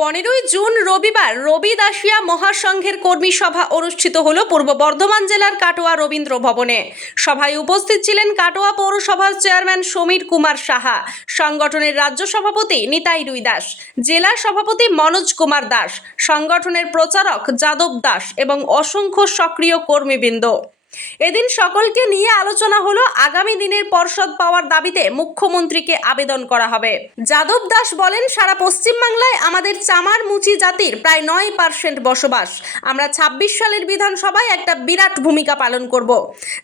15ই June রবিবার রবি দাসিয়া মহাসংঘের কর্মী সভা অনুষ্ঠিত হলো পূর্ব বর্ধমান জেলার কাটোয়া রবীন্দ্র ভবনে। সভায় উপস্থিত ছিলেন কাটোয়া পৌরসভার চেয়ারম্যান সমীর কুমার সাহা, সংগঠনের রাজ্য সভাপতি নিতাই রুই দাস, জেলা সভাপতি মনোজ কুমার দাস, সংগঠনের প্রচারক যাদব দাস এবং অসংখ্য সক্রিয় কর্মীবৃন্দ। এদিন সকলকে নিয়ে আলোচনা হলো আগামী দিনের পর্ষদ পাওয়ার দাবিতে মুখ্যমন্ত্রীকে আবেদন করা হবে। যাদব দাস বলেন, সারা পশ্চিমবাংলায় আমাদের চামার মুচি জাতির প্রায় 9% বসবাস। আমরা 26 সালের বিধানসভায় একটা বিরাট ভূমিকা পালন করব,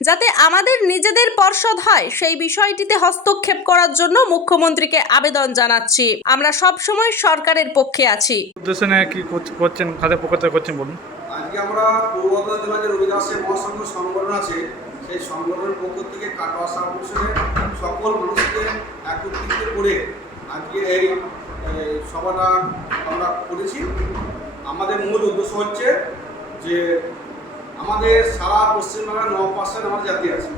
যাতে আমাদের নিজেদের পর্ষদ হয় সেই বিষয়টিতে হস্তক্ষেপ করার জন্য মুখ্যমন্ত্রীকে আবেদন জানাচ্ছি। আমরা সব সময় সরকারের পক্ষে আছি। উদ্দেশ্য নিয়ে কি করছেন, কাদের পক্ষ থেকে করছেন বলুন। আজকে আমরা পূর্ব বর্ধমান জেলার যে রবি দাসের মহাসংঘ সংগঠন আছে, সেই সংগঠনের পক্ষ থেকে কাটোয়া সাব ডিভিশনের সকল মানুষকে একত্রিত করে আজকে এই সভাটা আমরা করেছি। আমাদের মূল উদ্দেশ্য হচ্ছে যে আমাদের সারা পশ্চিমবাংলার 9% আমাদের জাতি আছে,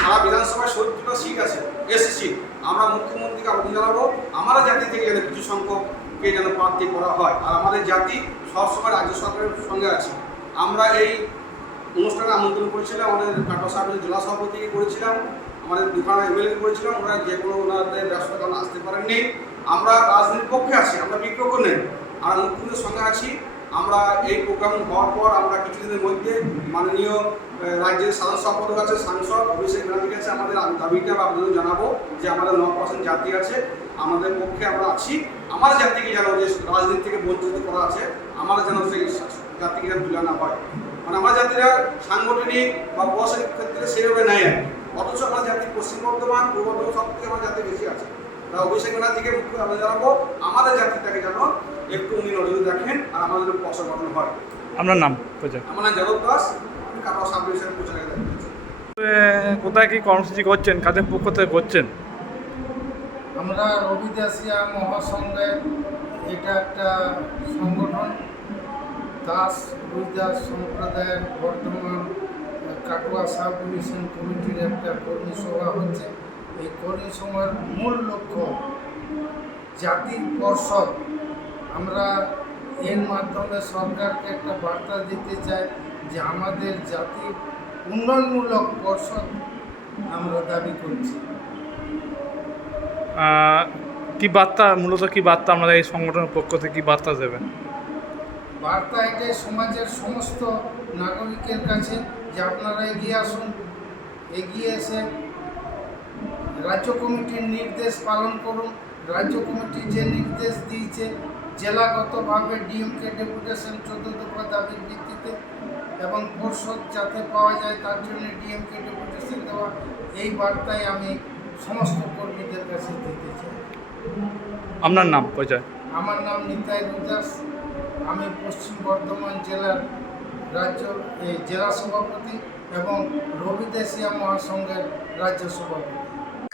সারা বিধানসভায় 70টা সিট আছে এসসি সিট। আমরা মুখ্যমন্ত্রীকে আবেদন জানাবো আমাদের জাতি থেকে যেন কিছু সংখ্যককে যেন প্রার্থী করা হয়। আর আমাদের জাতি সবসময় রাজ্য সরকারের সঙ্গে আছে। আমরা এই অনুষ্ঠানে আমন্ত্রণ করেছিলাম, আমাদের কাটোয়া সাহেবের জেলা সভাপতিকে করেছিলাম, আমাদের দুখানা এমএলএ করেছিলাম। ওনারা যে কোনো ওনাদের ব্যবসার কারণে আসতে পারেননি। আমরা রাজনীতির পক্ষে আছি, আমরা বিপক্ষ নেই, আমরা মুখ্যমন্ত্রীর সঙ্গে আছি। আমরা এই প্রোগ্রাম হওয়ার পর আমরা কিছুদিনের মধ্যে মাননীয় রাজ্যের সাধারণ সম্পাদক আছে, সাংসদ অভিষেক ব্যানার্জির কাছে আমাদের দাবিটা বা আবেদন জানাবো যে আমাদের 9% জাতি আছে, আমাদের পক্ষে আমরা আছি। আমার জাতিকে যেন যে রাজনীতি থেকে বঞ্চিত করা আছে, আমার যেন সেই জাতিকে যেন তুলে আনা হয়। মানে আমার জাতিরা সাংগঠনিক বা প্রশাসনিক ক্ষেত্রে সেইভাবে নেয়, অথচ আমার জাতি পশ্চিম বর্ধমান পূর্ব বর্ধমান সব থেকে আমার জাতি বেশি আছে। তা অভিষেক ব্যানার্জিকে মুখ্য আবেদন জানাবো আমাদের জাতিটাকে যেন একটু উনি নজরে রাখেন আর আমাদের পর্ষদ গঠন হয়। আপনার নাম? আমার নাম যাদব দাস, আমি কাটোয়া সাব ডিভিশনের প্রচারে দায়িত্ব। কোথায় কি কর্মসূচি করছেন, কাদের পক্ষ থেকে করছেন? আমরা রবি দাসিয়া মহাসংঘের এটা একটা সংগঠন, দাস রুই দাস সম্প্রদায়ের বর্তমান কাটোয়া সাব ডিভিশন কমিটির একটা কর্মী সভা হচ্ছে। এই কর্মী সভার মূল লক্ষ্য জাতির পর্ষদ। আমরা এর মাধ্যমে সরকারকে একটা বার্তা দিতে চাই যে আমাদের জাতির উন্নয়নমূলক পর্ষদ আমরা দাবি করছি। কি বার্তা, মূলত কি বার্তা আপনারা এই সংগঠনের পক্ষ থেকে কি বার্তা দেবেন? বার্তা এটাই সমাজের সমস্ত নাগরিকের কাছে যে আপনারা এগিয়ে আসুন, এগিয়ে এসে রাজ্য কমিটির নির্দেশ পালন করুন। রাজ্য কমিটি যে নির্দেশ দিয়েছে জেলাগতভাবে ডিএমকে ডেপুটেশন 14 দফা দাবির ভিত্তিতে এবং পর্ষদ যাতে পাওয়া যায় তার জন্য ডিএমকে ডেপুটেশন দেওয়া, এই বার্তায় আমি সমস্ত কর্মীদের কাছে দিতে চাই। আপনার নাম পরিচয়? আমার নাম নিতাই রুই দাস, আমি পশ্চিম বর্ধমান জেলার জেলা সভাপতি এবং রবি দাসিয়া মহাসংঘের রাজ্য সভাপতি।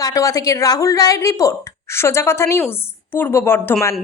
কাটোয়া থেকে রাহুল রায়ের রিপোর্ট, সোজা কথা নিউজ, পূর্ব বর্ধমান।